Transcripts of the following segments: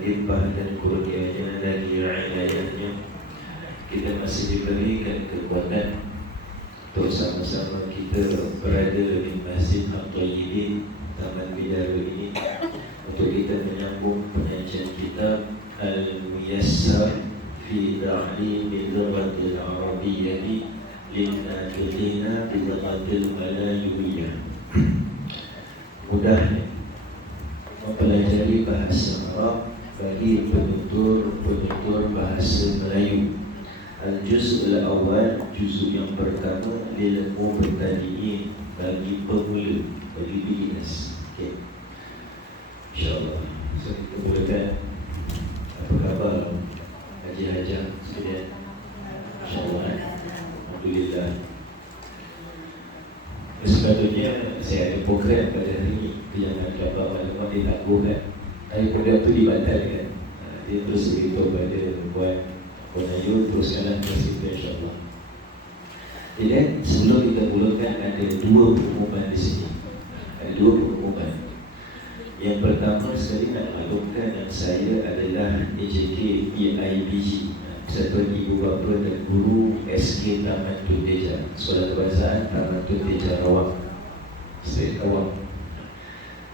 limpah dan kurnianya lagi inayahnya, kita masih diberikan kekuatan untuk sama-sama kita berada di Masjid At-Tayyibin Taman Bidaru ini untuk kita menyambung pengajian kitab Al-Muyassar fi Ta'lim Al-Lughatil Arabiyyah lin-Nafiqina bil Lughatil Malayyiyah. Mudahnya mempelajari bahasa Arab bagi penutur bahasa Melayu. Al-Juz' al-awwal, juzuk yang pertama, lil mubtadi'in, bagi pemula, bagi beginners. Okay, InsyaAllah. So kita mulakan. Apa khabar haji-hajah sekalian? InsyaAllah. Alhamdulillah. Sepatutnya saya ada program pada hari ini. Jangan dapat malam-malam dia tak buat. Tapi program tu dibatalkan. Dia terus beritahu pada buat Konayu, teruskanlah terus kita insyaAllah. Jadi sebelum kita mulakan, ada dua pengumuman di sini. Ada dua pengumuman. Yang pertama, saya nak maklumkan yang saya adalah AJK PIBG, Persatuan Ibu Bapa dan Guru SK Taman Tun Teja, Sekolah Kebangsaan Taman Tun Teja Rawang, State Rawang.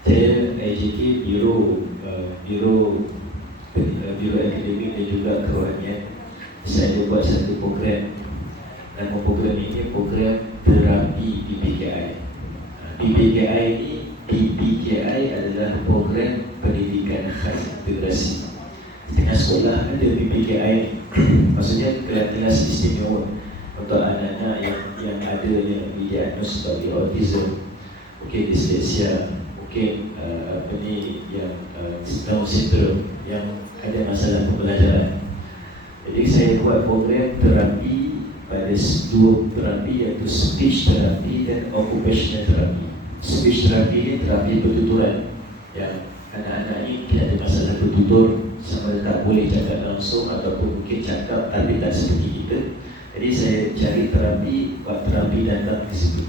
Saya AJK Biro Akademik dan juga Kerohanian. Saya buat satu program. Nama program ini program terapi PPKI. PPKI ini, PPKI adalah program pendidikan khas integrasi. Setengah sekolah ada PPKI. Maksudnya kelas istimewa untuk anak-anak yang ada yang didiagnos sebagai autism, mungkin disleksia, mungkin yang Down syndrome, yang ada masalah pembelajaran. Jadi saya buat program terapi pada dua terapi, iaitu speech therapy dan occupational therapy. Speech therapy ni terapi pertuturan, yang anak-anak ni tidak ada masalah bertutur, sama ada tak boleh cakap langsung ataupun mungkin cakap tapi tak seperti kita. Jadi saya cari terapi, buat terapi datang ke situ,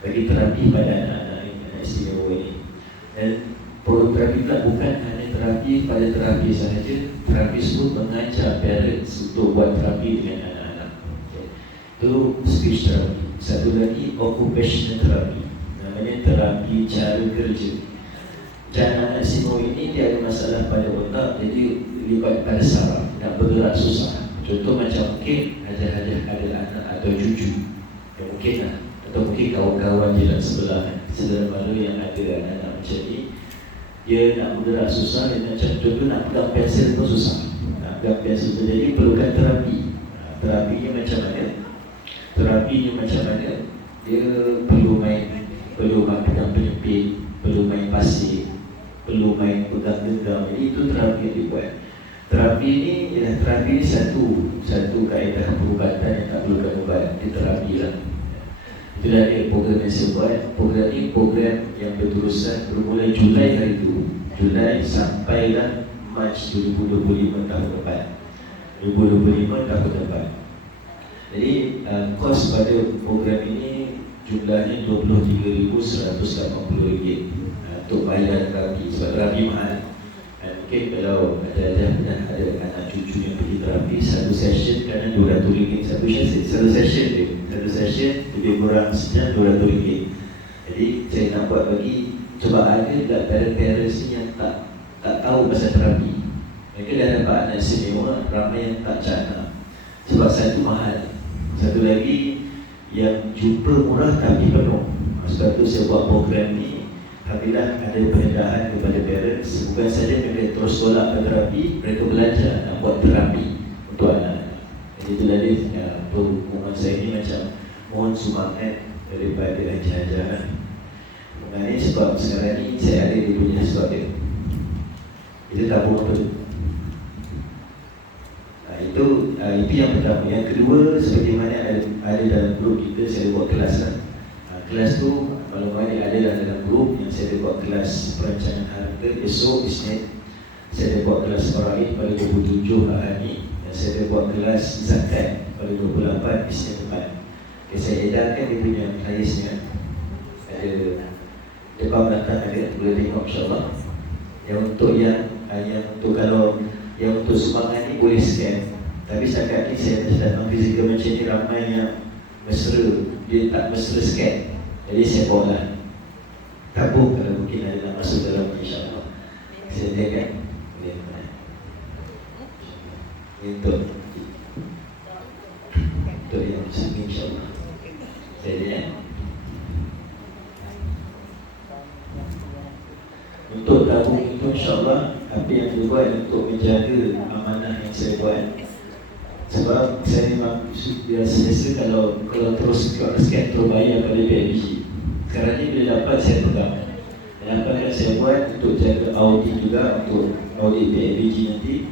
bagi terapi pada anak-anak ini, anak istimewa ini. Dan program terapi pula bukan hanya terapi pada terapi sahaja. Terapi pun mengajar parents untuk buat terapi dengan anak-anak. Okay. Itu speech therapy. Satu lagi occupational therapy, namanya terapi cara kerja. Anak-anak istimewa ini dia ada masalah pada otak, jadi libat pada saraf, nak bergerak susah. Contoh macam mungkin ada anak atau cucu yang mungkin atau mungkin kawan-kawan di dalam sebelah, saudara mara yang ada anak-anak macam ni, dia nak bergerak susah, dia macam contoh nak pegang pensel pun susah. Nak pegang pensel tu, jadi perlukan terapi. Terapinya macam mana? Terapinya macam mana? Dia perlu pegang penyepit, perlu main pasir, perlu main pegang genggam. Jadi itu terapi yang dibuat. Terapi ini, terapi ini satu kaedah perubatan yang tak perlukan ubat. Dia terapi lah. Itulah dia program yang saya buat. Program ini program yang berterusan bermula Julai hari itu, Julai sampailah Mac 2025 tahun depan. 2025 tahun depan. Jadi kos pada program ini jumlahnya RM23,180 untuk bayar terapi. Sebab terapi mahal. Mungkin kalau ada anak cucu yang pergi terapi, satu session kerana RM200. Satu session lebih kurang sejam RM200. Jadi saya nak buat bagi, cuba ada juga parents ni yang tak tahu pasal terapi. Mereka dah dapat anak istimewa, ramai yang tak cakap. Sebab satu mahal, satu lagi yang jumpa murah tapi penuh. Sebab tu saya buat program ni. Alhamdulillah ada pendedahan kepada parents. Bukan saja mereka terus tolak ke terapi, mereka belajar nak buat terapi untuk anak. Jadi itulah dia pengumuman saya ni, macam mohon sumbangan daripada haji-hajah. Mengenai sebab sekarang ni saya ada dia punya sebab dia. Itu tabung apa tu? Itu yang pertama. Yang kedua, seperti mana ada dalam grup kita, saya buat kelas lah. Kelas tu malam-malam ada dalam grup yang saya buat kelas perancangan harta. Esok Isnin saya buat kelas faraid pada 27 hari ni, dan saya buat kelas zakat pada 28 Isnin depan. Saya edarkan dia punya flyers-nya. Ada depan belakang ada, boleh tengok insyaAllah. Yang untuk yang yang untuk kalau yang untuk sumbangan ni boleh scan. Tapi setakat ni saya datang fizikal macam ni ramai yang mesra, dia tak mesra scan. Jadi saya bawa lah tabung kalau mungkin ada nak masuk dalam, insyaAllah saya jaga. Untuk yang sini insyaAllah saya jaga. Untuk tabung itu insyaAllah apa yang saya buat untuk menjaga amanah yang saya buat. Sebab saya memang biasa kalau terus scan terus bayar pada PIBG. Sekarang ni bila dapat saya pegang. Dan apa yang saya buat untuk jaga audit juga, untuk audit PIBG nanti,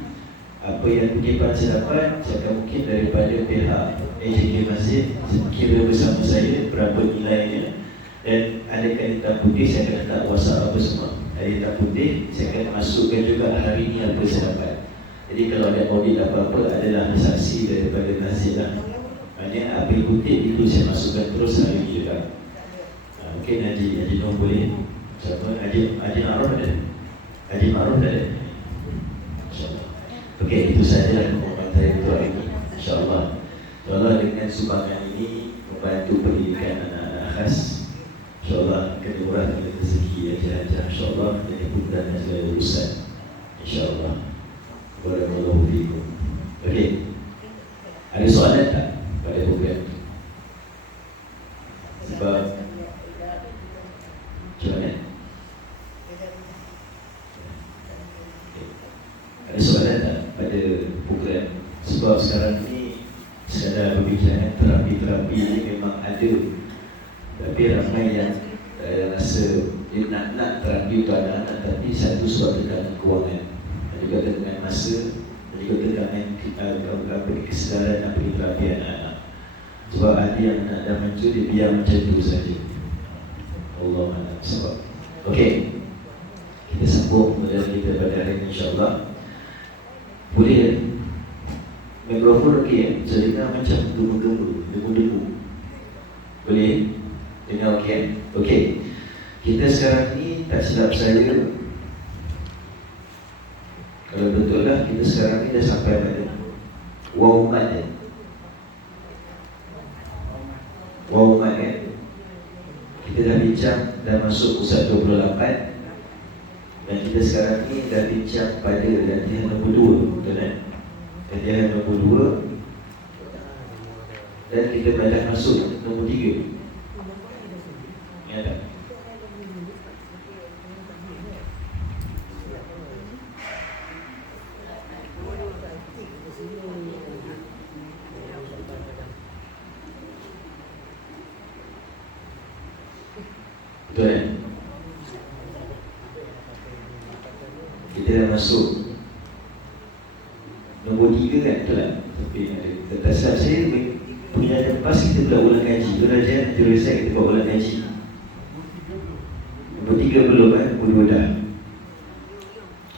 apa yang kutipan saya dapat, saya akan mungkin daripada pihak AJK Masjid kira bersama saya berapa nilainya. Dan adakah hitam putih, saya akan letak WhatsApp apa semua. Ada hitam putih, saya akan masukkan juga hari ni apa saya dapat. Jadi kalau ada audit apa-apa adalah saksi daripada Masjid lah. Maknanya apa yang kutip itu saya masukkan terus hari ni juga. Mungkin Haji Noh boleh. Siapa? Haji Ma'ruf ada? Haji Ma'ruf ada? InsyaAllah. Okey, itu sahajalah komentar untuk hari ini. InsyaAllah. InsyaAllah dengan sumbangan ini membantu pendidikan anak-anak khas. InsyaAllah akan dimurahkan rezeki ajar-ajar. InsyaAllah jadi bukan segala urusan. InsyaAllah. Barakallahu fiikum. Okey. Ada soalan tak pada program? Sebab macam mana? Ada soalan tak pada program? Sebab sekarang ni sekadar perbincangan terapi-terapi ni memang ada. Tapi ramai yang rasa dia nak terapi untuk anak-anak, tapi satu sebab tekanan kewangan, dan juga tekanan masa, dan juga tekanan kesedaran nak pergi terapi anak-anak. Sebab ada yang nak dah muncul, dia biar macam tu saja. Allah SWT. Sebab okey, kita sambung modal kita pada hari ini insyaAllah. Boleh mikrofon okey ya? So dengar macam gemuk-gemuk, debu-debu. Boleh? Dengar okey? Okey. Kita sekarang ni tak silap saya, kalau betul lah kita sekarang ni dah sampai pada Waumat ya? Waumat ya? Kita dah bincang, dah masuk pusat 28. Dan kita sekarang ni dah bincang pada latihan nombor 2. Betul kan? Latihan nombor 2. Dan kita dah masuk nombor 3. Ya tak? Betul kan? Kita dah masuk nombor 3 kan? Betul tak? Tapi tak silap saya punya lepas kita pula ulang kaji. Betul lah Jan, nanti reset kita buat ulang kaji. Nombor 3 belum kan? Nombor 2 dah.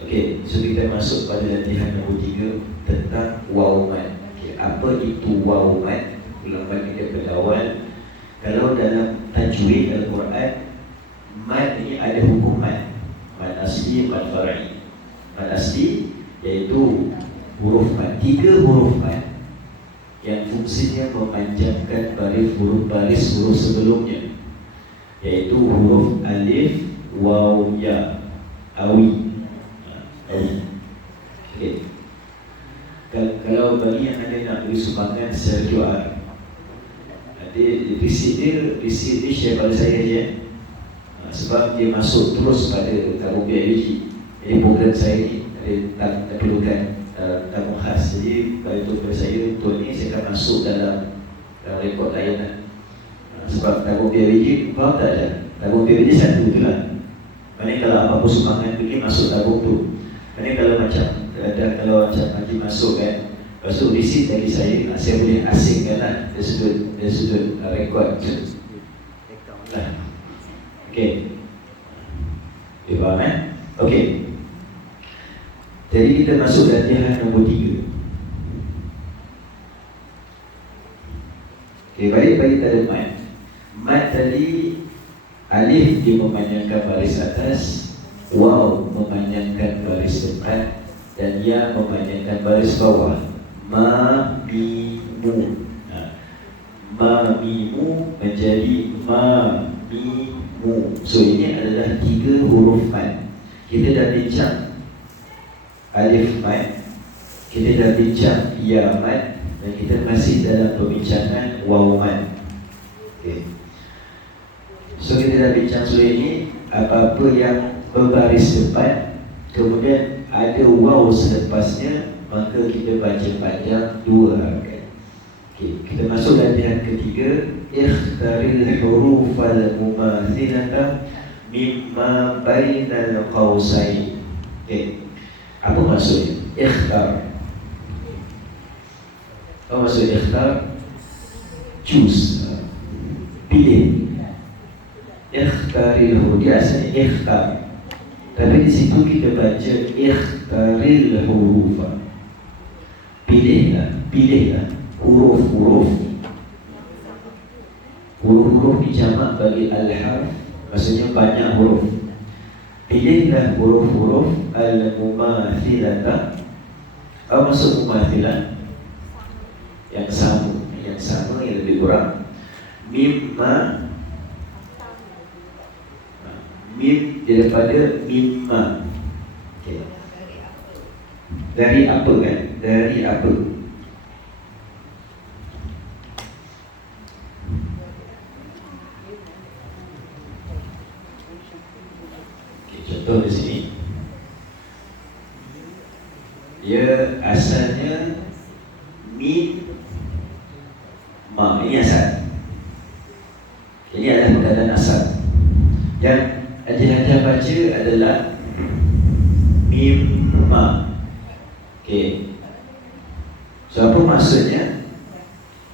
Okey, so kita masuk pada latihan nombor 3 tentang waumat. Okay, apa itu waumat? Ulang kita pada awal. Kalau dalam tajwid Al-Quran, mad ni ada hukum mad. Mad asli, mad far'i. Mad asli iaitu huruf mad, 3 huruf mad yang fungsinya memanjangkan baris huruf sebelumnya, iaitu huruf alif, waw, ya, awi. Okay. Kalau bagi yang ada nak beri sumbangan secara QR, receipt dia share pada saya je. Sebab dia masuk terus pada tabung PIBG. Jadi program saya ni tak perlukan tabung khas. Jadi kalau itu kepada saya, untuk ni saya akan masuk dalam rekod layanan. Sebab tabung PIBG faham tak ada? Tabung PIBG satu tu lah. Maksudnya kalau apa-apa sumbangan pergi masuk tabung tu. Maksudnya kalau macam Haji masuk kan, lepas tu receipt dari saya boleh asingkan lah dari sudut rekod lah. Okey. Okay, faham kan? Okey. Jadi kita masuk latihan nombor 3. Okey, balik pada mat. Mat tadi, alif dia memanjangkan baris atas, waw memanjangkan baris depan, dan ya memanjangkan baris bawah. Ma mi mu. Ma mi mu menjadi ma mi mu. So ini adalah 3 huruf mad. Kita dah bincang alif mad, kita dah bincang ya mad, dan kita masih dalam perbincangan waw mad. Okay. So kita dah bincang suri ini, apa-apa yang berbaris depan kemudian ada waw selepasnya, maka kita baca panjang 2 harakat. Okay. Kita masuk latihan ketiga. Ikhtaril hurufal mumathilata mimma bainal qausain. Okay. Apa maksudnya? Ikhtar. Apa maksud ikhtar? Choose. Pilih. Ikhtaril huruf. Dia asalnya ikhtar. Tapi di situ kita baca ikhtaril hurufa. Pilihlah huruf-huruf. Huruf-huruf dijamak bagi al-harf, maksudnya banyak huruf. Pilihlah huruf-huruf al-mumathilata. Apa maksud mumathilah? Yang sama, yang lebih kurang. Mimma, mim daripada mimma. Okay. Dari apa kan? Dari apa? Okay, contoh di sini. Dia asalnya mim ma. Ini asal. Ini adalah perkataan asal. Yang Hajah baca adalah mim ma. Okay. So apa maksudnya?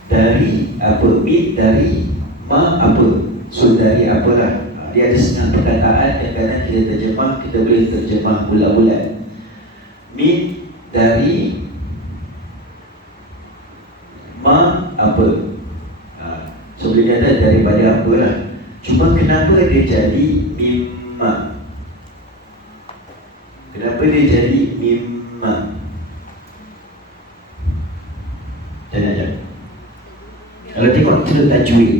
Dari apa? Mim dari ma apa? So dari apalah? Dia ada setengah perkataan yang kadang kita terjemah, kita boleh terjemah bulat-bulat. Mim dari ma apa? So boleh kata daripada apa lah. Cuma kenapa dia jadi mimma? Kenapa dia jadi mimma? Jangan. Kalau tengok cerita tajwid,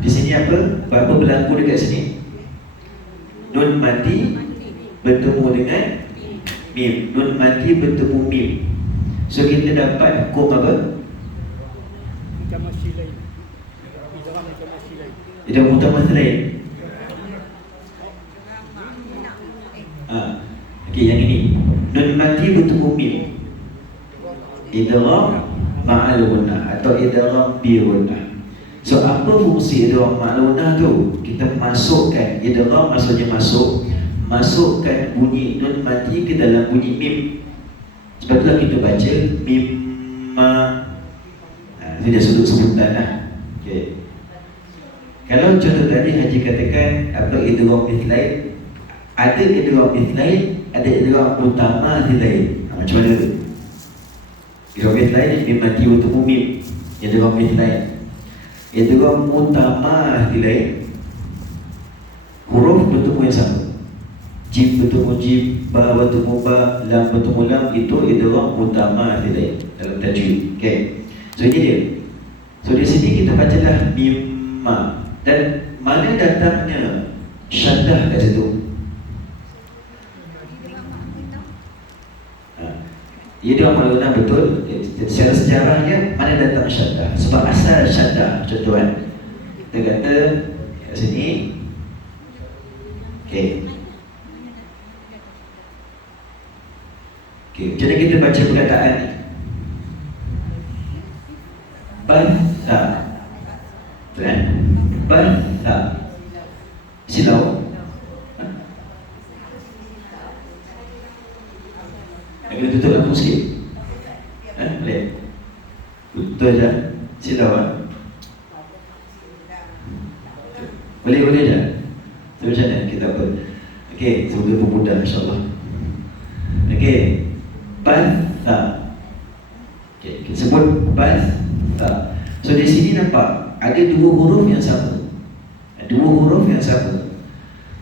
di sini apa? Apa berlaku dekat sini? Nun mati bertemu dengan mim. Nun mati bertemu mim. So kita dapat hukum apa? Itu mutamathilin. Okey, yang ini nun mati bertemu mim. Idgham ma'al gunnah atau idgham bi gunnah. So apa fungsi idgham ma'al gunnah tu? Kita masukkan idgham, maksudnya masukkan bunyi nun mati ke dalam bunyi mim. Sebab itulah kita baca mimma. Ini dia sudut sebutan lah. Okey. Kalau contoh tadi Haji katakan apa idgham mithlain, ada idgham mithlain, ada idgham mutamathilin. Macam mana tu? Idgham mithlain mim mati bertemu mim. Idgham mithlain. Idgham mutamathilin, huruf bertemu yang sama. Jim bertemu jim, ba bertemu ba, lam bertemu lam, itu idgham mutamathilin dalam tajwid. Okey. So ini dia. So di sini kita bacalah mimma. Dan mana datangnya syaddah kat situ? Ia dia maklumlah betul. Secara sejarahnya mana datang syaddah? Sebab asal syaddah, contoh kan, kita kata kat sini. Okey. Jadi kita baca perkataan ni. Batha. Kan? Batha. Silau. Agak tutup lampu sikit. Boleh? Betul je. Silau. Boleh je. So macam mana kita apa? Okey, semoga bermudah insyaAllah. Okey. Batha. Okey, kita sebut batha. So di sini nampak ada dua huruf yang sama.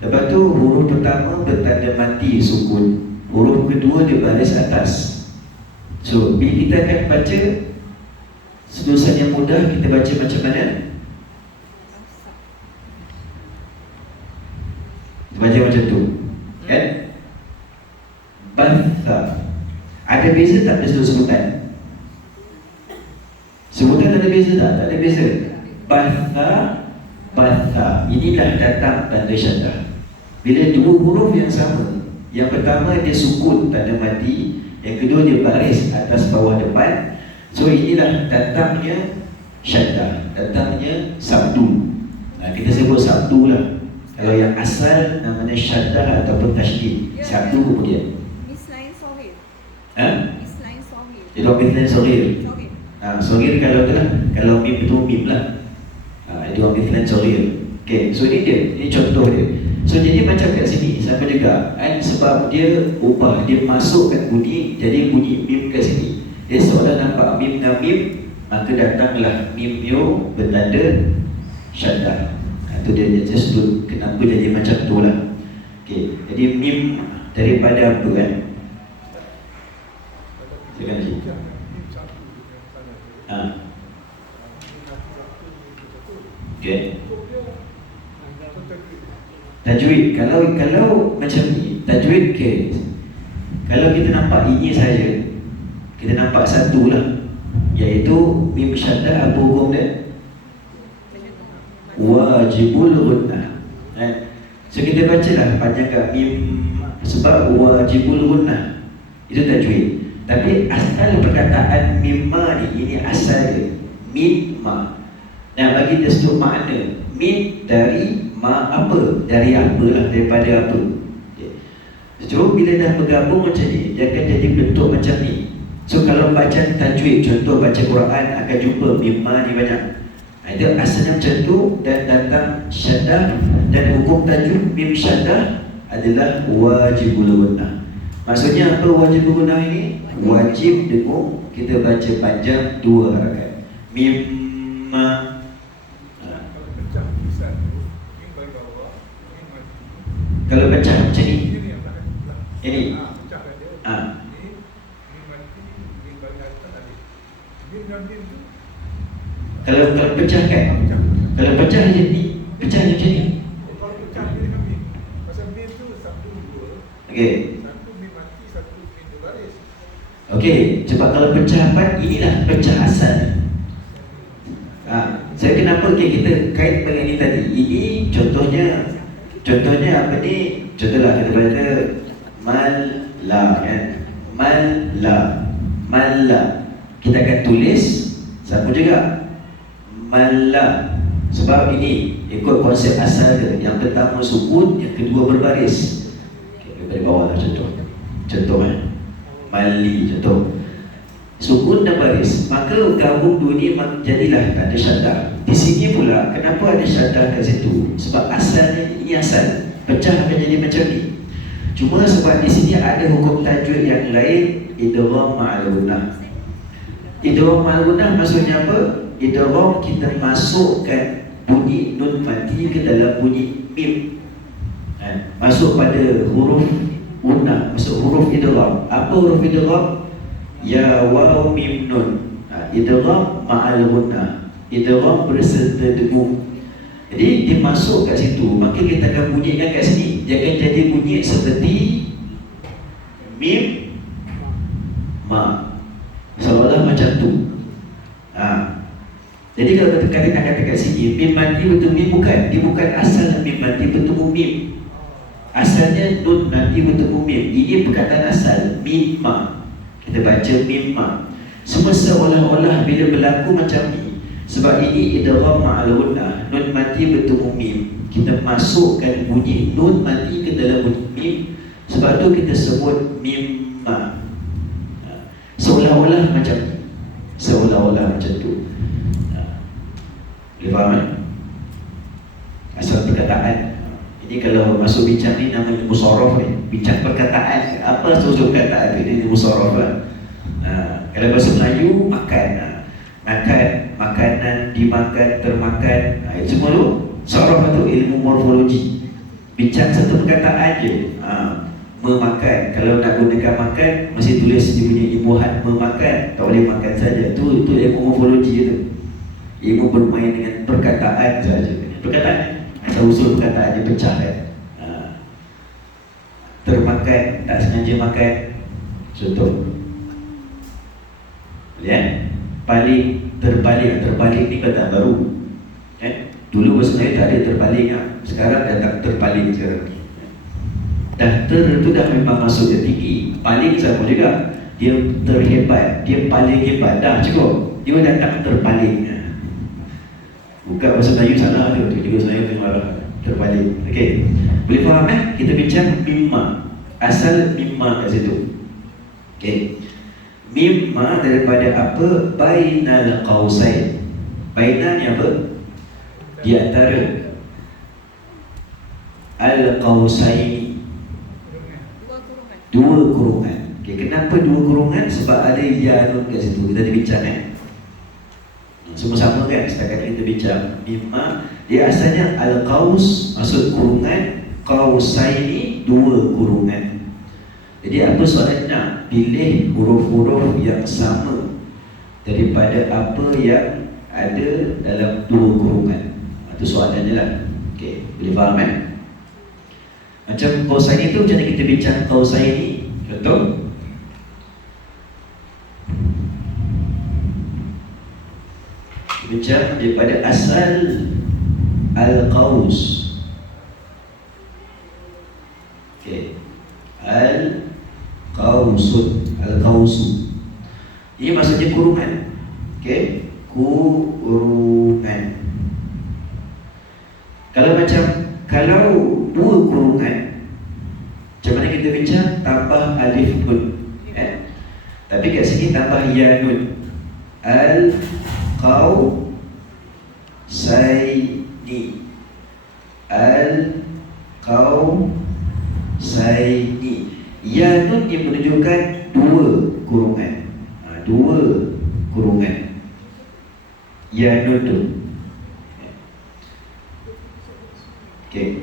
Lepas tu huruf pertama bertanda mati sukun. huruf kedua dia baris atas. So bila kita akan baca tulisan yang mudah, kita baca macam mana? Kita baca macam tu, kan? Batha. Ada beza tak dari sebutan? Sebutan ada beza tak? Tak ada beza. Batha, batha. Inilah datang tanda syaddah. Bila dua huruf yang sama, yang pertama dia sukun tanda mati, yang kedua dia baris atas bawah depan. So inilah datangnya syaddah, datangnya sabdu. Kita sebut sabdu lah. Kalau yang asal namanya syaddah ataupun tasydid. Sabdu kemudian Mislain sohir. Mislain sohir. Jadi mislain sohir. Sohir kalau tu lah, kalau mim itu mim lah. Dia mislain sohir. Okay, so ini dia, ini contoh dia. So jadi macam kat sini sama juga kan, sebab dia ubah, dia masukkan bunyi, jadi bunyi mim kat sini. Dia seolah nampak mim dengan mim, maka datanglah mim yo bertanda syaddah. Itu dia sudut kenapa jadi macam tu lah. Okay, jadi mim daripada apa kan? Silakan lagi. Okay. Tajwid, kalau macam ni, tajwid ke, kalau kita nampak ini saja, kita nampak satu lah, iaitu mim syaddah. Apa hukum dia? Wajibul gunnah. So kita bacalah panjang kat mim, sebab wajibul gunnah itu tajwid. Tapi asal perkataan mimma ni, ini asal dia mimma. Nah, bagi dia satu makna, mim dari ma apa, dari apalah, daripada apa. So bila dah bergabung macam ni, dia akan jadi bentuk macam ni. So kalau baca tajwid, contoh baca Quran, akan jumpa mimma ni banyak. Itu asalnya macam tu, dan datang syaddah. Dan hukum tajwid mim syaddah adalah wajibul gunnah. Maksudnya apa wajibul gunnah ini? Wajib dengung kita baca panjang dua harakat. Mimma. Kalau pecah macam ni, ini kalau pecah kan, kalau pecah macam ni, pecah macam ni. Okey. Okey, sebab kalau pecahan inilah pecah asal. Saya kenapa kita kait dengan ini tadi? Ini contohnya apa ni? Contohlah kita baca mal-la kan? Mal-la. Kita akan tulis sama juga mal-la. Sebab ini ikut konsep asal dia. Yang pertama sukun, yang kedua berbaris. Okay, dari bawah lah contoh mali, contoh sukun dan baris. Maka gabung dua ni jadilah tak ada syaddah. Di sini pula kenapa ada syaddah kat situ? Sebab asalnya ini asal, pecah akan jadi macam ni. Cuma sebab di sini ada hukum tajwid yang lain, idgham ma'al gunnah. Idgham ma'al gunnah maksudnya apa? Idgham kita masukkan bunyi nun mati ke dalam bunyi mim. Masuk pada huruf gunnah, masuk huruf idgham. Apa huruf idgham? Ya waw mim nun. Idgham ma'al gunnah. Idgham berserta dengung. Jadi dimasuk kat situ, maka kita akan bunyikan kat sini. Dia akan jadi bunyi seperti mim ma, seolah macam tu. Jadi kalau kita kata kat sini mim mati bertemu mim, bukan. Dia bukan asal mim mati bertemu mim. Asalnya nun mati bertemu mim. Ini perkataan asal mim ma. Kita baca mim ma. Semua seolah-olah bila berlaku macam ni. Sebab ini idgham ma'al gunnah, nun mati bertemu mim. Kita masukkan bunyi nun mati ke dalam bunyi mim. Sebab tu kita sebut mim ma. Seolah-olah macam ni. Seolah-olah macam tu. Boleh faham kan? Asal perkataan. Ini kalau masuk bincang ni namanya musarraf ni. Bincang perkataan. Apa asal perkataan ni? Ini musarraf kan? Kalau bahasa Melayu, makan. Makanan, dimakan, termakan, itu semua tu saraf tu ilmu morfologi. Bincang satu perkataan je. Memakan, kalau nak gunakan makan mesti tulis dia punya imbuhan memakan, tak boleh makan saja. Itu ilmu morfologi itu. Ilmu bermain dengan perkataan saja. Perkataan, asal usul perkataan dia pecah kan. Termakan, tak sengaja makan. Contoh. Lihat, paling terbalik ni perkataan baru. Kan? Dulu bahasa Melayu tak ada terpaling lah. Sekarang dah tak terpaling sekarang. Dah itu dah memang masuk dia tinggi. Paling sama juga. Dia terhebat, dia paling hebat. Dah cukup. Dia dah tak terpaling. Bukan bahasa Melayu salah tu. Juga saya tu marah. Terpaling. Okey. Boleh faham kan? Kita bincang mimma. Asal mimma kat situ. Okey. Mimma daripada apa? Bainal qausain. Baina ni apa? Di antara al-qausain, dua kurungan. Okay, kenapa dua kurungan? Sebab ada ya nun kat situ. Kita ada bincang kan? Semua sama kan? Setakat kita bincang mimma, dia asalnya al-qaus, maksud kurungan. Qausaini, dua kurungan. Jadi apa soalan nak? Pilih huruf-huruf yang sama daripada apa yang ada dalam dua kurungan. Itu soalannya lah. Okay, boleh faham kan? Macam qausaini tu, macam mana kita bincang qausaini? Contoh, bincang daripada asal al-qaus. Okay, al-qausun, al-qausu. Ini maksudnya kurungan. Okay, kurungan. Kalau dua kurungan, macam mana kita bincang? Tambah alif nun. Tapi kat sini tambah ya nun. Al-qausaini. Al-qausaini. Ya nun yang menunjukkan dua kurungan. Dua kurungan. Ya nun tu. Okay.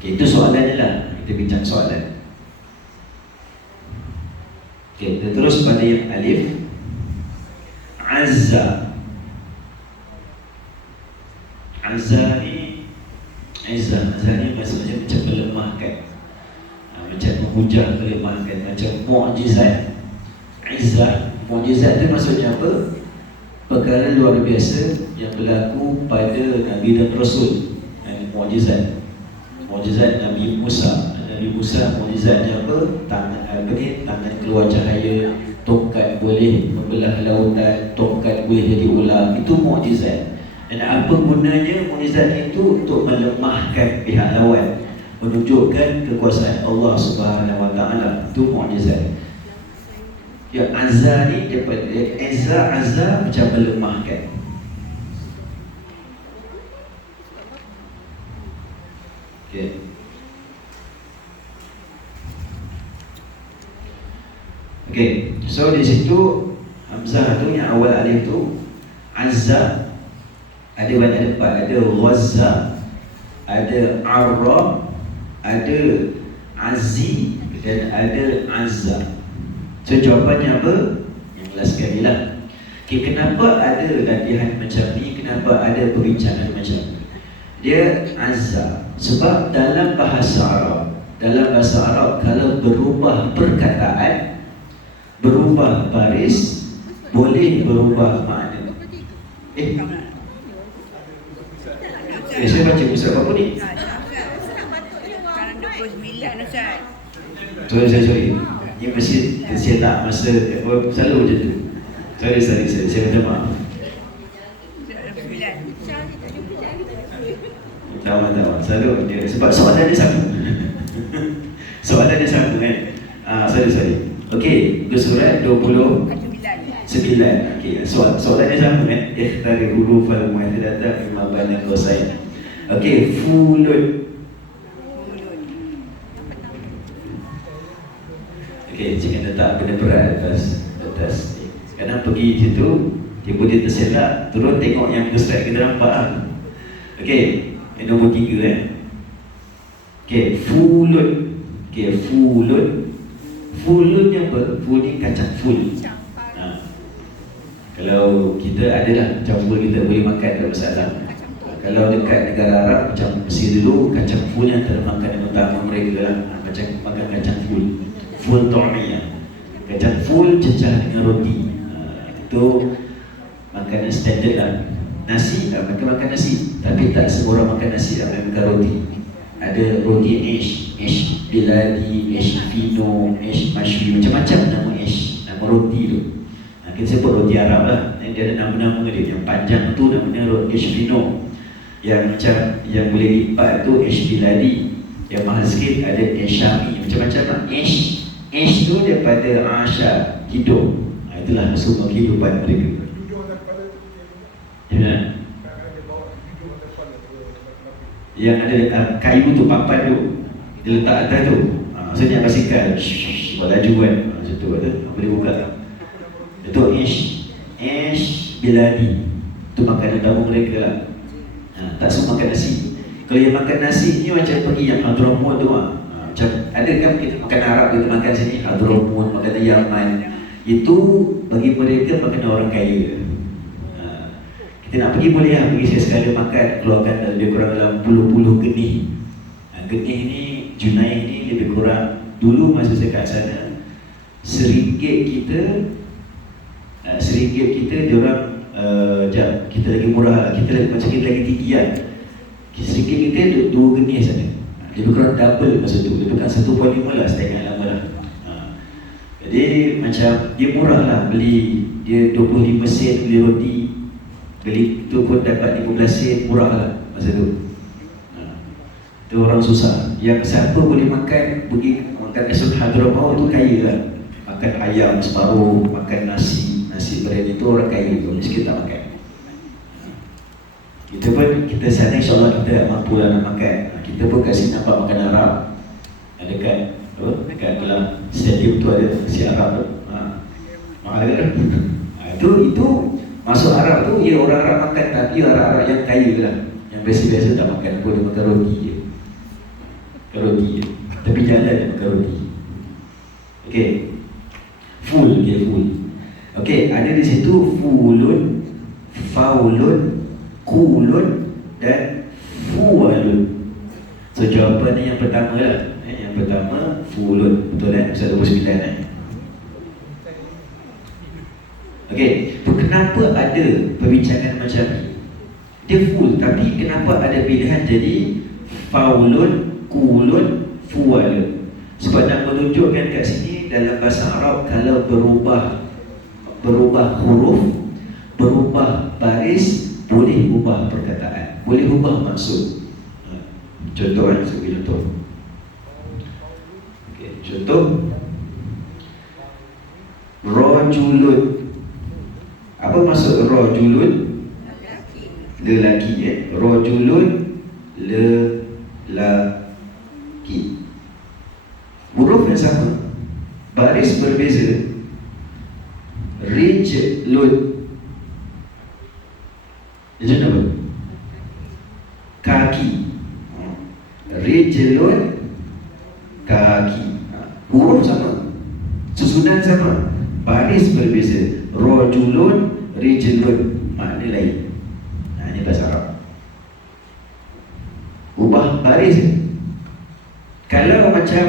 Okay, itu soalannya lah. Kita bincang soalan. Okay, kita terus pada yang alif. Azza. Azza ni maksudnya macam melemahkan, macam menghujah, melemahkan, macam mu'jizat. Izzah, mu'jizat tu maksudnya apa? Perkara luar biasa yang berlaku pada Nabi dan Rasul. Mu'jizat. Mu'jizat Nabi Musa. Nabi Musa mu'jizatnya apa? Tangan keluar cahaya, tongkat boleh membelah lautan, tongkat boleh jadi ular. Itu mu'jizat. Dan apa gunanya mu'jizat itu? Untuk melemahkan pihak lawan, menunjukkan kekuasaan Allah Subhanahu Wa Taala. Itu mu'jizat. Ya, azza ni daripada azza macam melemahkan. Okay. Okay, so di situ hamzah tu yang awal alif tu azza ada banyak tempat. Ada ghazza, ada arra, ada azzi dan ada azza. So jawapannya apa? Yang last sekali lah. Okay, kenapa ada latihan macam ni? Kenapa ada perbincangan macam ni? Dia azza. Sebab dalam bahasa Arab, kalau berubah perkataan, berubah baris, boleh berubah makna. Saya baca pusat apa ni? Sorry. Ini mesti saya tak masa selalu macam tu. Sorry, saya minta maaf. Tak, selalu dia, sebab soalan dia sama. Soalan dia sama kan. Sorry. Okey, surat 29. Okey, soalan dia sama kan. Dari huruf al-mu'addadah imam baina qausain. Okey, fulud. Okay, jangan letak benda berat atas ni. Kadang pergi situ, tiba dia terselak, turun tengok yang muka slide kita nampak lah. Okay, yang nombor 3 Okey, fulun. Okey, fulun. Fulun ni apa? Ful ni kacang ful. Kalau kita ada dah campur, kita boleh makan, tak masalah. Kalau dekat negara Arab macam Mesir dulu, kacang ful yang antara makanan utama mereka lah. Macam makan kacang ful, ful ta'miyah. Kacang ful cecah dengan roti. Itu makanan standard lah. Nasi, mereka makan nasi, tapi tak semua orang makan nasi, mereka makan roti. Ada roti ish biladi, ish fino, ish mashwi, macam-macam nama ish, nama roti tu. Kita sebut roti Arab lah. Dia ada nama-nama dia. Yang panjang tu namanya roti ish fino. Yang macam yang boleh lipat tu ish biladi. Yang mahal sikit ada ish syami, macam-macam lah. Ish tu daripada asha, hidup. Itulah semua kehidupan mereka. Ya. Yang ada kayu tu, papan tu, dia letak atas tu. Maksudnya basikal buat laju kan. Macam tu ada, boleh buka. Itu ish biladi. Itu makanan tamu mereka lah. Tak semua makan nasi. Kalau yang makan nasi ni macam pergi yang Hadramaut tu macam ada kan kita makan Arab, kita makan sini Hadramaut, makan Yaman. Itu bagi mereka makanan orang kaya. Kita nak pergi boleh lah, pergi sekali makan, keluarkan lebih kurang dalam puluh-puluh genih. Genih ni, Junai ni lebih kurang, dulu masa saya kat sana, RM1 kita diorang kita lagi murah, kita lagi macam kita lagi tinggi kan. RM1 kita 2 genih sana. Lebih kurang double masa tu, lebih kurang 1.5 lah, saya ingat lama lah. Jadi macam dia murah lah, beli dia 25 sen beli roti. Beli tu pun dapat 15 sen, murah lah masa tu. Itu orang susah. Yang siapa boleh makan, pergi makan esok Hadramaut tu kaya lah. Makan ayam separuh, makan nasi berani tu orang kaya tu, miskin tak makan. Kita pun, kita sana insyaAllah kita mampu lah nak makan. Kita pun kasih nampak makan Arab. Dekat dalam stadium tu ada si Arab tu. Mahal kan? Itu masuk Arab tu, ya orang Arab makan, tapi orang Arab yang kaya lah. Yang biasa-biasa tak makan pun, dia makan roti je. Makan roti je. Tapi jalan dia makan roti. Okey. Full, full. Okey, ada di situ fulun, faulun, kulun dan fualun. So jawapannya yang pertama lah. Yang pertama fulun. Betul kan? Pasal 29 Okey, kenapa ada perbincangan macam ni? Dia full, tapi kenapa ada pilihan jadi faulun, kulun, fualun? Sebab nak menunjukkan kat sini dalam bahasa Arab, kalau berubah huruf, berubah baris, boleh ubah perkataan, boleh ubah maksud. Contoh kan, saya bagi contoh. Okey, contoh rajulun. Apa maksud rajulun? Lelaki. Rajulun lelaki. Huruf yang sama, baris berbeza. Rijlun. Rijlun apa? Kaki. Rijlun, kaki. Huruf sama, susunan sama, baris berbeza. Rajulun, rijlun, makna lain. Ini bahasa Arab. Ubah baris. Kalau macam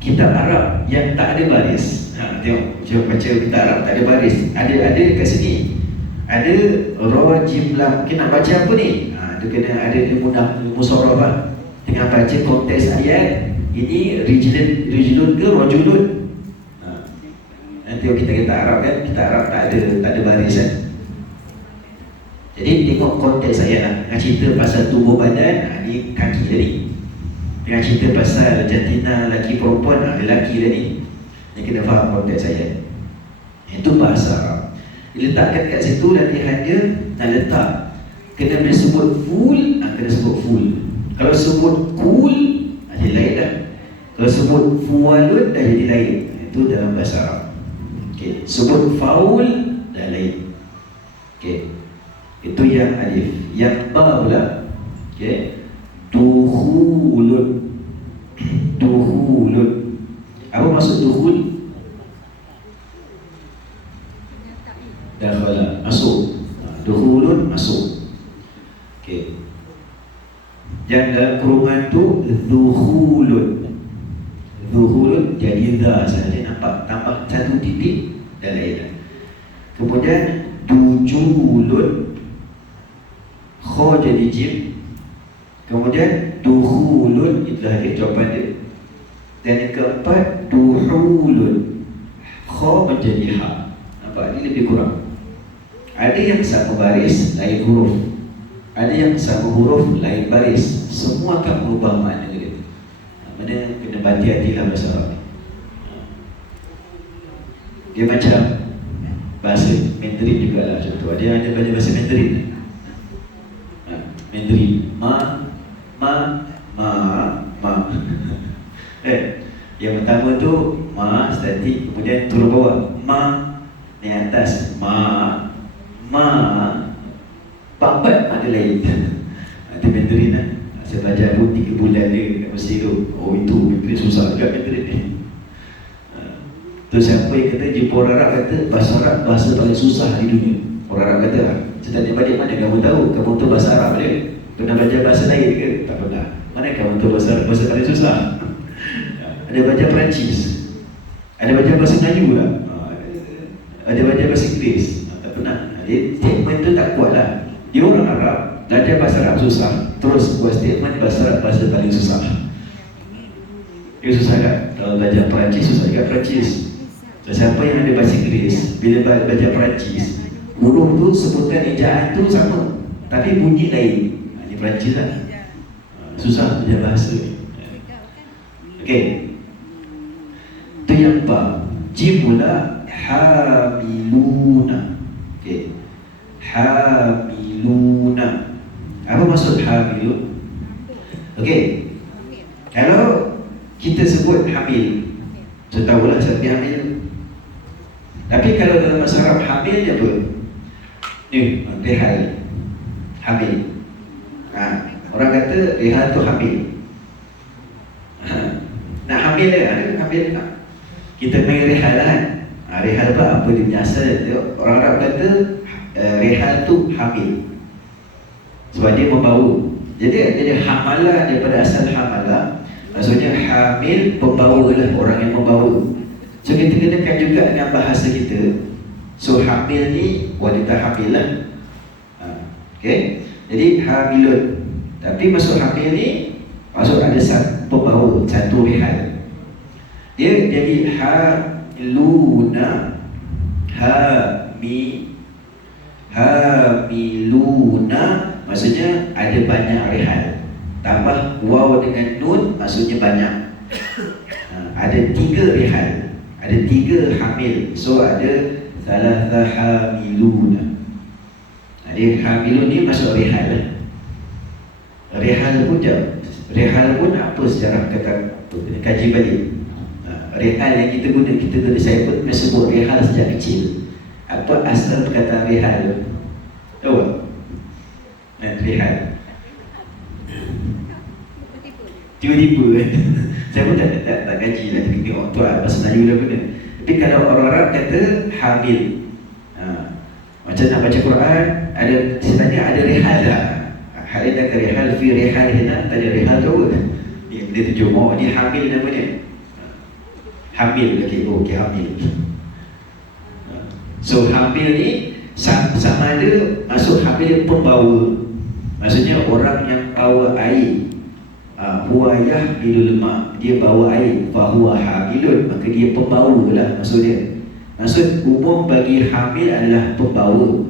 kitab Arab yang tak ada baris, tengok, cuba baca kitab Arab tak ada baris. Ada kat sini. Ada rajim lam. Kita nak baca apa ni? Dia kena ada ilmu sorof lah. Tengah baca konteks ayat, ini rijlun ke rajulun? Nanti kita Arab kan, kita Arab tak ada baris kan. Jadi tengok konteks ayat lah. Tengah cerita pasal tubuh badan, ni kaki tadi. Tengah cerita pasal jantina lelaki perempuan, lelaki tadi. Ni kena faham konteks ayat. Itu bahasa Arab. Diletakkan kat situ dan dia nak letak, kena bila sebut full, kena sebut full. Kalau sebut cool, jadi lain dah. Kalau sebut fualun, dah jadi lain. Itu dalam bahasa Arab. Okay. Sebut faul, dah lain. Okay. Itu yang alif. Yang ba pula, okay, dukhulun. dukhulun. Apa maksud dukhul? Dakhala, masuk. Dukhulun, masuk. Okey. Yang dalam kurungan tu dukhulun. Dukhulun jadi dha saja, nampak tambah satu titik dan lain. Kemudian dujulun, kha jadi jim. Kemudian dukhulun, itulah dia jawapan dia. Dan yang keempat duhulun, kha menjadi ha. Nampak ni lebih kurang. Ada yang sama baris lain huruf, ada yang sama huruf lain baris. Semua akan berubah makna dia. Mana kena hati-hatilah bahasa Arab ni. Dia macam bahasa Mandarin juga lah. Contoh ada yang ada belajar bahasa Mandarin. Mandarin ma yang pertama tu ma statik, kemudian turun bawah ma ni atas ma pampat ada lain. Ada Mandarin lah. Saya belajar pun 3 bulan dia kat Mesir tu. Oh itu Mandarin susah juga Mandarin ni. Tu siapa yang kata jumpa orang Arab kata bahasa Arab bahasa paling susah di dunia. Orang Arab kata saya tanya balik, mana kamu tahu? Kamu tahu bahasa Arab dia? Pernah belajar bahasa lain ke? Tak pernah. Mana kamu tahu bahasa Arab bahasa paling susah? Ada belajar Perancis, ada belajar bahasa Melayu lah, ada belajar bahasa Inggeris. Tak pernah. Jadi statement tu tak kuat lah. Dia orang Arab, belajar bahasa Arab susah, terus buat statement bahasa Arab bahasa paling susah. Dia susah kan? Kalau belajar Perancis susah juga Perancis. Siapa yang ada bahasa Inggeris, bila belajar Perancis, huruf tu sebutan ejaan tu sama, tapi bunyi lain. Ini Perancis lah. Susah belajar bahasa ni. Okey. Itu yang ba. Jim pula hamiluna. Okey. Hamiluna. Apa maksud hamilun? Okey. Kalau kita sebut hamil, saya tahulah siapa yang hamil. Tapi kalau dalam bahasa Arab hamil dia apa? Ni, rehal. Hamil. Orang kata rehal tu hamil. Nak hamil dia, hamil tak? Kita main rehal kan? Rehal apa dia punya asal? Orang Arab kata rehal tu hamil. Sebab dia membawa. Jadi hamalah daripada asal hamalah. Maksudnya hamil, pembawa lah, orang yang membawa. So kita kenakan juga dengan bahasa kita. So hamil ni wanita hamil lah. Okay. Jadi hamilun. Tapi masuk hamil ni maksud ada satu pembawa, satu rehal. Dia jadi hamiluna, hamiluna, maksudnya ada banyak rehal. Tambah waw dengan nun, maksudnya banyak. Ada 3 rehal, ada 3 hamil. So ada salatha hamiluna. Jadi hamilun ni masuk rehal. Rehal pun apa sejarah kata kaji balik. Rehal yang kita guna, saya pun sebut rehal sejak kecil. Apa asal perkataan rehal? Tahu tak? Rehal tiba-tiba saya pun tak kaji lah, tengok tu bahasa Melayu dah guna. Tapi kalau orang Arab kata hamil, macam nak baca Quran, ada sebenarnya ada rehal lah. Hari dah rehal fi rehal hina, tadi rehal tu yang dia tunjuk ni hamil namanya. Hamil lagi, okey hamil. So hamil ni sama ada masuk hamil pembawa. Maksudnya orang yang bawa air. Huwa yahmilul ma, dia bawa air. Fa huwa hamilun, maka dia pembawa lah maksudnya. Maksud umum bagi hamil adalah pembawa.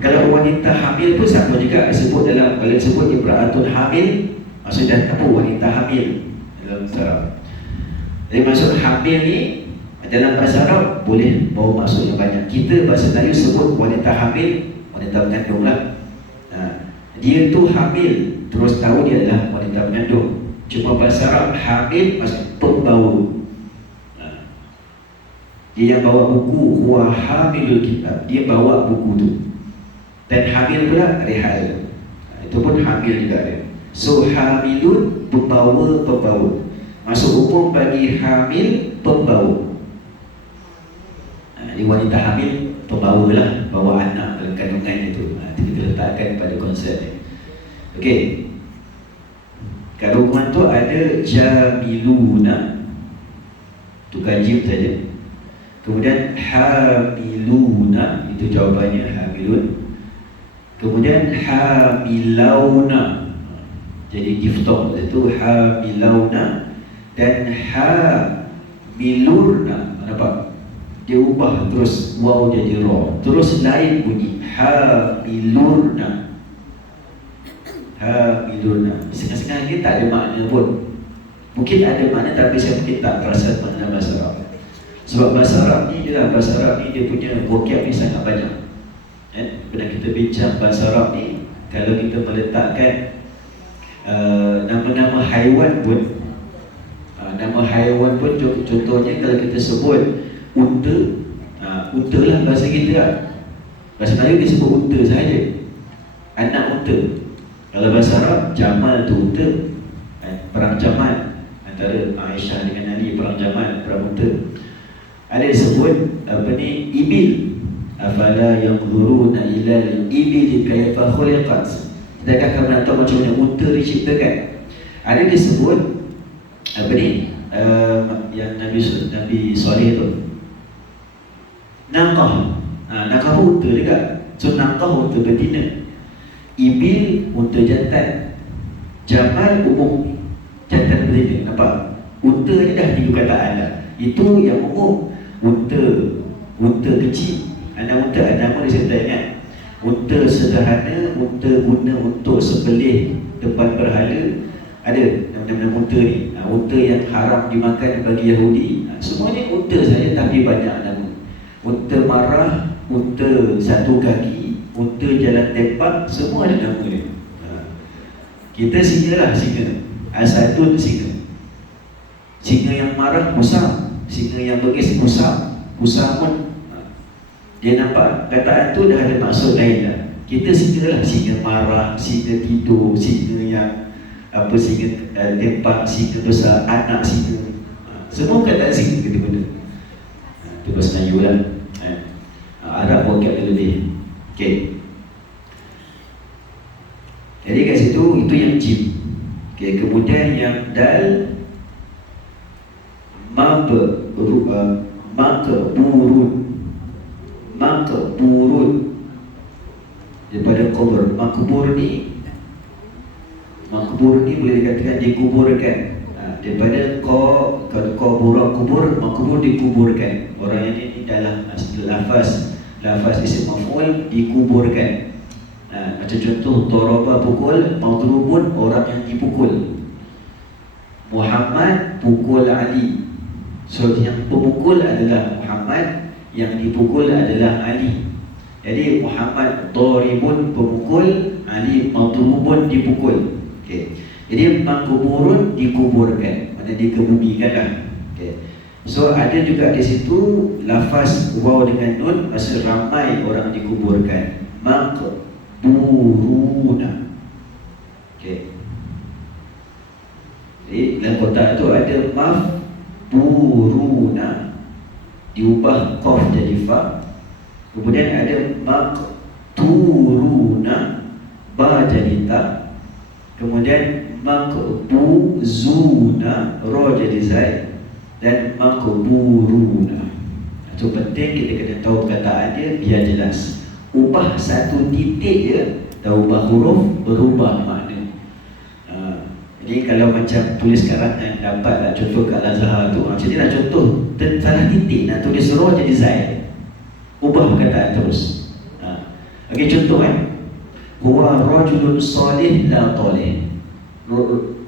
Kalau wanita hamil pun sama juga disebut dalam, kalau disebut imra'atun hamil, maksudnya apa? Wanita hamil dalam bahasa Arab. Jadi maksud hamil ni dalam bahasa Arab boleh bawa maksud yang banyak. Kita bahasa Melayu sebut wanita hamil, wanita mengandung lah. Dia tu hamil, terus tahu dia adalah wanita mengandung. Cuma bahasa Arab hamil maksud pembawa. Dia yang bawa buku, huwa hamilul kitab, dia bawa buku tu. Dan hamil pula rehal, itu pun hamil juga dia. So hamilun, pembawa. Masuk umum bagi hamil, pembawa. Ini wanita hamil, pembawa lah, bawa anak dalam kandungan itu. Kita letakkan pada konsep ni. Okey. Kandungan tu ada jamiluna, tukar jim saja. Kemudian hamiluna, itu jawapannya hamilun. Kemudian hamilauna, jadi giftong itu hamilauna. Dan hamilurna, nampak? Dia ubah terus waw jadi ra, terus lain bunyi hamilurna. Setengah-setengah ni tak ada makna pun. Mungkin ada makna tapi saya mungkin tak perasan makna bahasa Arab. Sebab bahasa Arab ni dia punya vocab ni sangat banyak. Bila kita bincang bahasa Arab ni, kalau kita meletakkan nama-nama haiwan pun, contohnya kalau kita sebut unta, unta lah bahasa kita kan. Bahasa Melayu dia sebut unta sahaja, anak unta. Kalau bahasa Arab, Jamal tu unta, perang Jamal antara Aisyah dengan Ali, perang Jamal, perang unta. Ada disebut ibil, afala yanzuruna ila al-ibili kayfa khuliqat. Tidakkah kamu nak tahu macam mana unta diciptakan? Ada disebut yang Nabi Saleh tu, naqah. Naqah pun unta juga. So naqah unta betina, ibil unta jantan, jamal umum jantan betina. Nampak? Unta ni dah 3 kataan dah. Itu yang umum. Unta kecil, anak unta ada nama dia, saya tak ingat. Unta sederhana, unta guna untuk sembelih depan berhala, ada nama-nama unta ni. Unta yang haram dimakan bagi Yahudi, semua ni unta saja tapi banyak nama. Unta marah, unta satu kaki, unta jalan tempat, semua ada nama dia. Kita singa lah, singa. Asadun singa. Singa yang marah musam, singa yang bengis musamun. Dia nampak kataan tu dah ada maksud lain dah. Kita singa lah, singa marah, singa tidur, singa yang singa tempat, singa besar, anak singa. Semua kataan singa kita guna. Itu bahasa Melayu lah. Arab vocab dia lebih. Okay. Jadi kat situ, itu yang jim. Okay. Kemudian yang dal, makburun daripada kubur. Makbur ni boleh dikatakan dikuburkan. Daripada kubur, makbur dikuburkan. Orang yang ini dalam lafaz isim maf'ul, dikuburkan. Macam contoh daraba pukul, madrubun orang yang dipukul. Muhammad pukul Ali. So yang pemukul adalah Muhammad, yang dipukul adalah Ali. Jadi Muhammad daribun pemukul, Ali madrubun dipukul. Okay. Jadi makburun dikuburkan, maknanya dikebumikan lah. Okay. So ada juga di situ lafaz waw dengan nun, maksud ramai orang dikuburkan. Makburuna. Okay. Jadi dalam kotak tu ada mafburuna, diubah qaf jadi fa. Kemudian ada makturuna, ba jadi ta. Kemudian makbuzuna, ra jadi zai. Dan makburuna. Itu penting kita kena tahu perkataan dia biar jelas. Ubah satu titik je, dah ubah huruf, berubah makna. Jadi kalau macam tulis sekarang dapatlah contoh kat Al-Azhar tu, macam ni lah contoh, salah titik nak tulis ra jadi zai, ubah perkataan terus. Okey, contoh huwa rajulun salih la talih.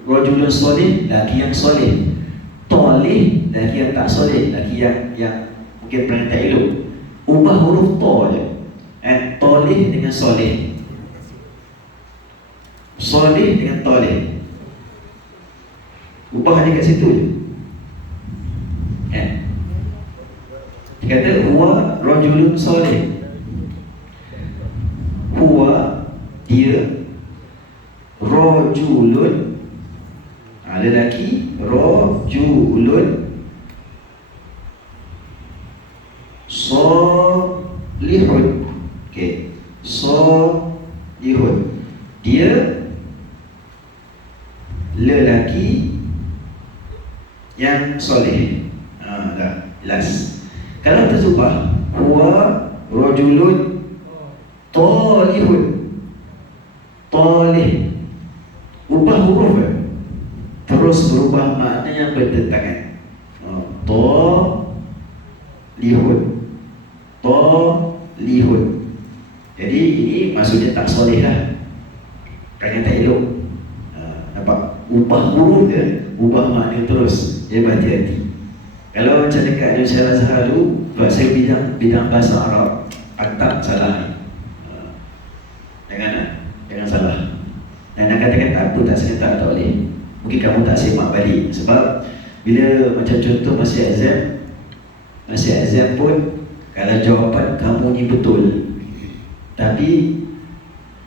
Rajulun salih, laki yang soleh. Talih, laki yang tak soleh, laki yang mungkin pernah tak elok. Ubah huruf ta je. Talih dengan soleh, soleh dengan talih, ubah dia kat situ je. Dia kata huwa rajulun salih. Huwa dia, ra rajulun, lelaki, rajulun salihun. Okey, salihun, dia lelaki yang soleh. Dah jelas. Kalau tersubah huwa rajulun talihun, talih, ubah huruf terus berubah maknanya bertentangan. Talihun, talihun. Jadi ini maksudnya tak soleh lah, kerana tak elok. Nampak? Ubah huruf dia, ubah makna terus. Jadi berhati-hati. Kalau macam dekat Indonesia Azhar tu, sebab saya bidang bahasa Arab, tak salah ni. Jangan salah. Dan nak katakan tak apa, tak saya tak boleh. Mungkin kamu tak semak balik. Sebab bila macam contoh masih exam pun, kalau jawapan kamu ni betul, tapi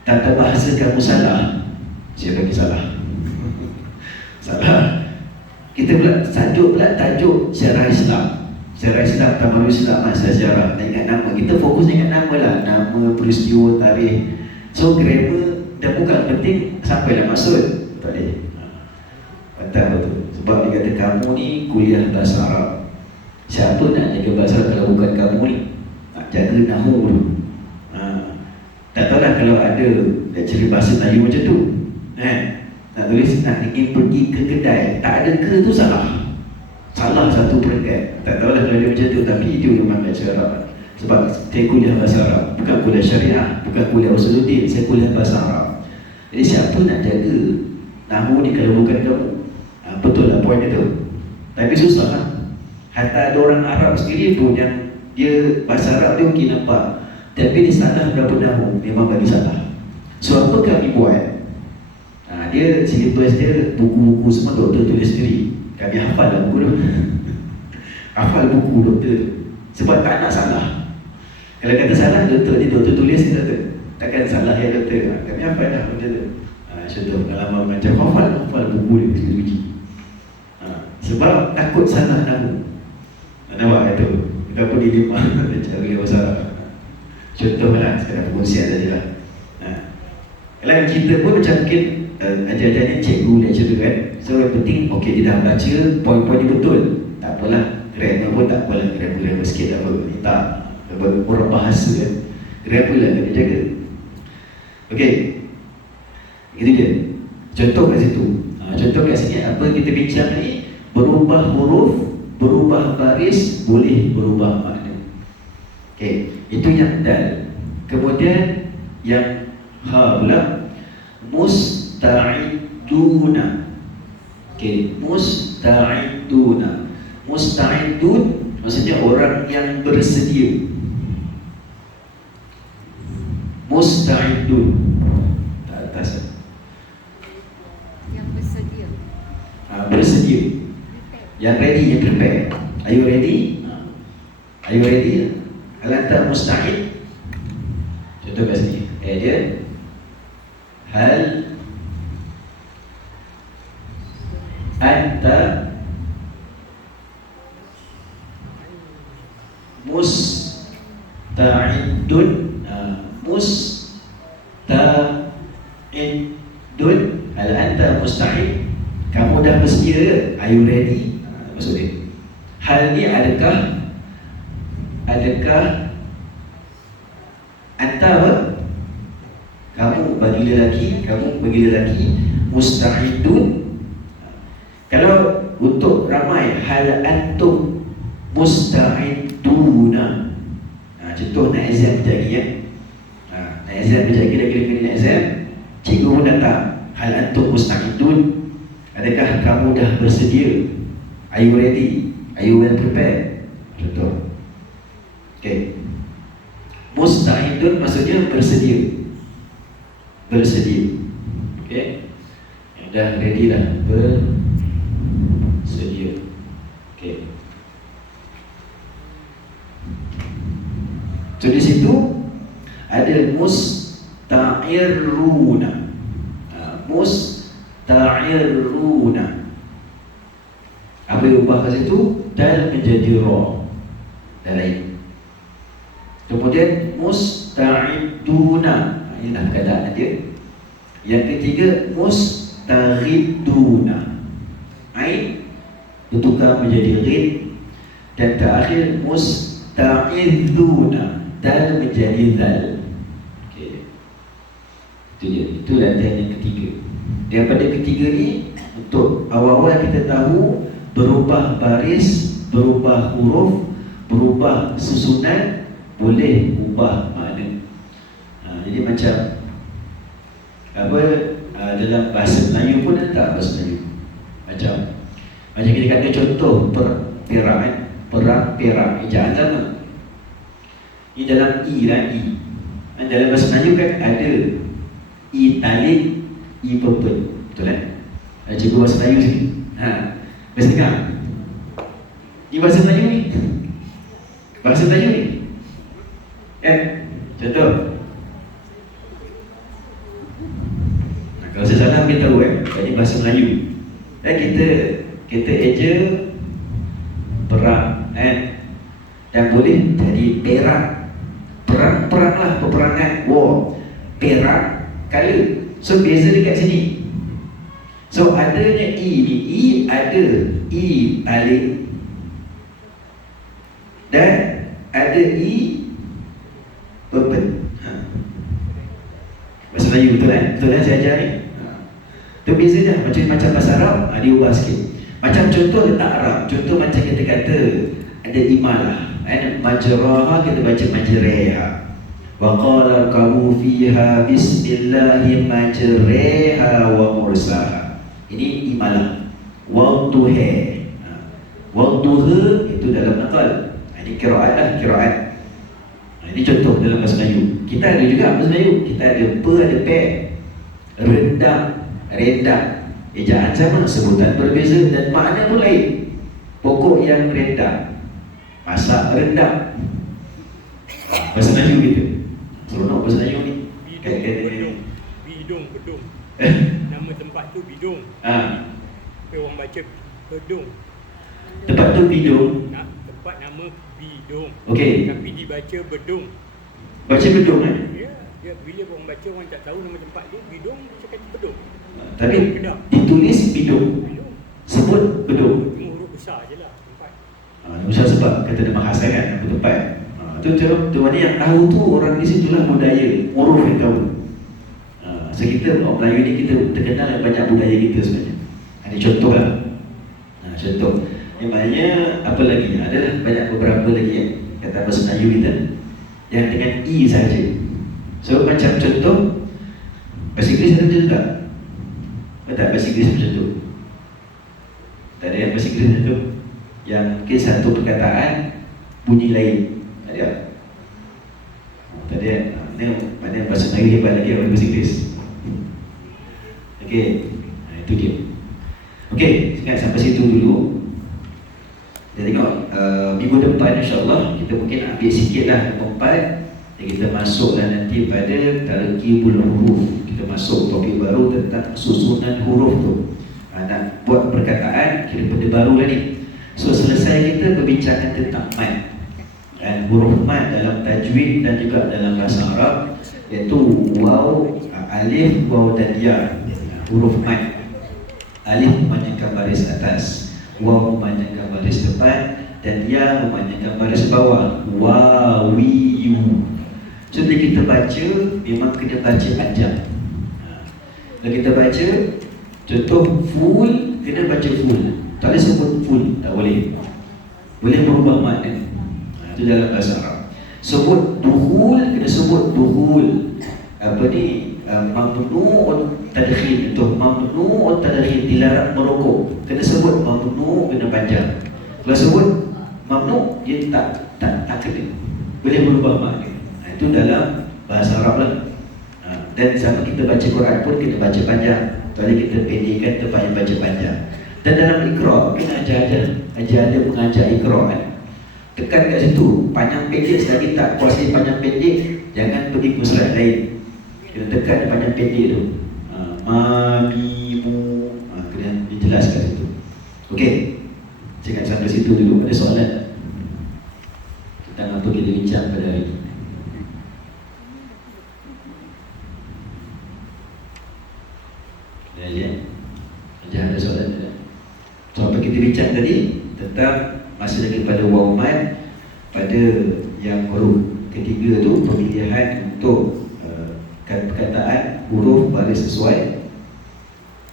tata bahasa kamu salah, saya bagi salah. Salah. Kita pula tajuk syarah Islam. Syarah Islam, Tamanul Islam, sejarah. Nak ingat nama. Kita fokus ingat nama lah. Nama, peristiwa, tarikh. So grammar dah bukan penting, sampailah maksud. Tak boleh. Betul betul. Sebab dia kata kamu ni kuliah bahasa Arab. Siapa nak jaga bahasa Arab kalau bukan kamu ni? Nak jaga nahu dulu. Tak tahulah kalau ada lecturer bahasa Melayu macam tu. Nak tulis, nak ingin pergi ke kedai, tak ada ke tu salah. Salah satu peringkat. Tak tahulah kalau dia macam tu, tapi itu memang lecturer Arab. Sebab saya kuliah bahasa Arab, bukan kuliah syariah, bukan kuliah usuluddin, saya kuliah bahasa Arab. Jadi siapa nak jaga nahu ni kalau bukan kamu? Betul lah poin itu. Tapi susah lah. Hatta ada orang Arab sendiri pun yang dia bahasa Arab dia okey nampak, tapi dia salah berapa nahu, memang bagi salah. So apa kami buat? Dia silibus dia, buku-buku semua doktor tulis sendiri. Kami hafal lah buku tu. Hafal buku doktor tu. Sebab tak nak salah. Kalau kata salah, doktor tulis ni takkan salah ya doktor. Kami hafal dah macam tu. Contoh pengalaman macam hafal buku dia tulis-tulis. Sebab takut salah nama. Nampak itu? Kita pun dilema cara bahasa Arab. Contoh lah, sekarang pengusian saja lah. Kalau kita pun macam mungkin ajar-ajarnya cikgu lecturer kan. So yang penting, okey dia dah baca poin-poin dia betul, tak apalah. Grammar pun tak apalah, grammar sikit tak apa. Ni tak, orang bahasa kan, grammar lah dia jaga. Okey, itu dia contoh kat situ. Contoh kat sini apa kita bincang ni, berubah huruf, berubah baris, boleh berubah makna. Okey, itu yang dal. Kemudian yang ha pula, musta'iduna. Okey, musta'iduna. Musta'idun maksudnya orang yang bersedia. Musta'idun tak atas. Yang bersedia. Bersedia. Yang ready, yang prepare. Are you ready? Are you ready? Hal anta musta'id? Contoh kat sini. Dia hal anta musta'idun. Musta'idun. Hal anta musta'id? Kamu dah bersedia ke? Are you ready? Maksud dia. Hal ni adakah anta apa? Kamu bagi lelaki, musta'idun. Kalau untuk ramai, hal antum musta'iduna. Contoh nak exam sekejap lagi ya. Nak exam sekejap lagi, dah kira-kira nak exam, cikgu pun datang. Hal antum musta'idun. Adakah kamu dah bersedia? Are you ready? Are you well prepared? Contoh. Okay. Musta'idun maksudnya bersedia. Bersedia. Okay. Yang dah ready dah. Bersedia. Okay. So di situ ada musta'iruna. musta'iruna. Apa yang ubah kat situ? Dal menjadi ra. Dan lain. Kemudian musta'iduna. Inilah keadaan dia. Yang ketiga mustaghiduna. Ain bertukar menjadi rid. Dan terakhir musta'iduna. Dal menjadi zal. Okey. Itu dia. Itu latihan yang ketiga. Daripada ketiga ni, untuk awal-awal kita tahu berubah baris, berubah huruf, berubah susunan, boleh ubah makna. Jadi macam apa, dalam bahasa Melayu pun ada bahasa Melayu. Macam kita kata contoh perang perak ejaan sama. Ini dalam i lah, i. Dalam bahasa Melayu kan ada i talik, i purple. Betul kan? Cikgu bahasa Melayu sini. Bahasa dengar. Ini bahasa Melayu ni. Bahasa Melayu ni. Contoh. Kalau saya salah beritahu ini bahasa Melayu. Kita eja perang dan boleh jadi perak. Perang lah, peperangan, war. Perak, color. So beza dekat sini. So adanya i ni, i ada i alif dan ada i purple. Bahasa Melayu betul kan? Betul kan saya ajar ni? Itu beza dah. Macam bahasa Arab, diubah sikit. Macam contoh letak Arab. Contoh macam kita kata ada imalah. Majraha kita baca majreha. Wa qala kamu fiha bismillahi majreha wa mursaha. Ini imalah. Wadduha. Wadduha itu dalam nakal. Ini qiraat lah, qiraat. Ini contoh dalam bahasa Melayu. Kita ada juga bahasa Melayu. Kita ada pe, ada pe. Rendang, rendang. Ejaan sama, sebutan berbeza dan makna pun lain. Pokok yang rendang, masak rendang. Bahasa Melayu gitu. Seronok bahasa Melayu ni. Bidung, bedung. Nama tempat tu Bidung. Tapi orang baca Bedung. Tempat tu Bidung. Tempat nama Bidung. Okey. Tapi dibaca Bedung. Baca Bedung kan? Ya, bila orang baca orang tak tahu nama tempat tu Bidung, dia cakap Bedung. Tapi ditulis Bidung. Sebut Bedung. Cuma huruf besar je lah tempat. Besar sebab kata nama khas kan, nama tempat. Tu mana yang tahu tu orang di situlah budaya, huruf yang tahu. So kita orang Melayu ni kita terkenal dengan banyak budaya kita sebenarnya. Ini contoh lah. Contoh. Yang maknanya apa lagi? Adalah banyak beberapa lagi kata bahasa Melayu kita yang dengan i saja. So macam contoh bahasa Inggeris ada macam tu tak? Tak bahasa Inggeris macam tu. Tak ada yang bahasa Inggeris macam tu. Yang mungkin satu perkataan bunyi lain. Ada? Tak ada. Mana bahasa Melayu hebat lagi orang bahasa Inggeris. Okey. Itu dia. Okey, sekarang sampai situ dulu. Kita tengok minggu depan insyaAllah kita mungkin ambil sikitlah tempat dan kita masuklah nanti pada tarkibul huruf. Kita masuk topik baru tentang susunan huruf tu. Nak buat perkataan kira benda baru lah ni. So selesai kita perbincangan tentang mad dan huruf mad dalam tajwid dan juga dalam bahasa Arab, iaitu waw, alif, waw dan ya. Huruf mad. Alif memanjangkan baris atas, waw memanjangkan baris depan, dan ya memanjangkan baris bawah. Wawiyu. So bila kita baca, memang kena baca panjang. Kalau kita baca, contoh full, kena baca full. Tak boleh sebut full, tak boleh. Boleh berubah makna. Itu dalam bahasa Arab. Sebut duhul, kena sebut duhul. Apa ni? Mamnu'un tadkhil. Itu mamnu'un tadkhil, dilarang merokok. Kena sebut mamnu', kena panjang. Kalau sebut mamnu', dia tak kena. Boleh berubah makna. Itu dalam bahasa Arab lah. Dan sama kita baca Quran pun kita baca panjang. Kalau kita pendekkan tempat yang baca panjang. Dan dalam Iqra, kita ajar dia mengajar Iqra kan. Tekan kat situ, panjang pendek selagi tak kuasai panjang pendek, jangan pergi ke surat lain. Kita tekan panjang pendek tu. Mamimu. Kemudian dijelaskan situ. Okey. Saya akan sampai situ dulu. Ada soalan tak? Tentang apa kita bincang pada hari ini. Ya. Jangan ada soalan tak? So, apa kita bincang tadi tentang masih lagi pada wauman, pada yang huruf ketiga tu pemilihan untuk perkataan huruf baris sesuai.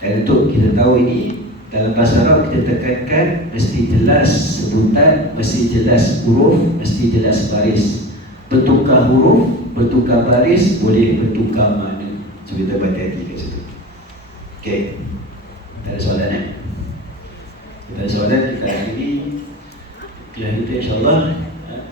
Dan untuk kita tahu ini dalam bahasa Arab kita tekankan mesti jelas sebutan, mesti jelas huruf, mesti jelas baris. Bertukar huruf, bertukar baris, boleh bertukar makna. So kita berhati-hati kat situ. Okey. Tak ada soalan Kita ada soalan, kita akhiri kuliah kita insyaAllah.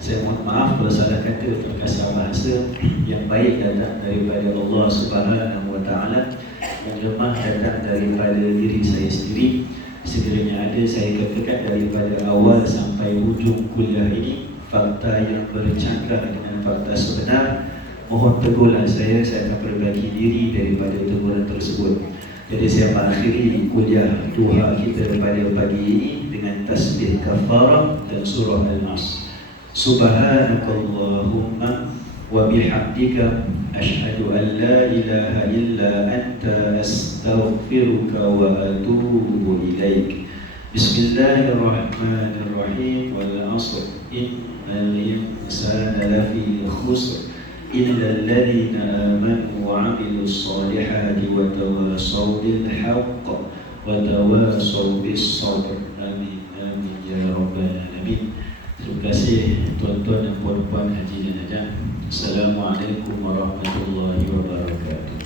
Saya mohon maaf kalau salah kata, terima kasih bahasa yang baik datang daripada Allah Subhanahu Wa Taala, yang lemah datang daripada diri saya sendiri. Sekiranya ada, saya katakan daripada awal sampai hujung kuliah ini fakta yang bercanggah dengan fakta sebenar, mohon tegurlah saya akan berbagi diri daripada teguran tersebut. Jadi saya mengakhiri kuliah duha kita pada pagi ini dengan tasbih kafarah dan surah Al-As. Subhanakallahumma wa bihamdika asyhadu an la ilaha illa anta astaghfiruka wa atubu ilaik. Bismillahirrahmanirrahim. Wal 'asr innal insana lafi khusr illa alladhina amanu wa 'amilus solihati wa tawasaw bil haqq wa tawasaw bis sabr. Amin amin ya rabbal alamin. Terima kasih tuan-tuan dan puan-puan haji dan hajah. Assalamualaikum warahmatullahi wabarakatuh.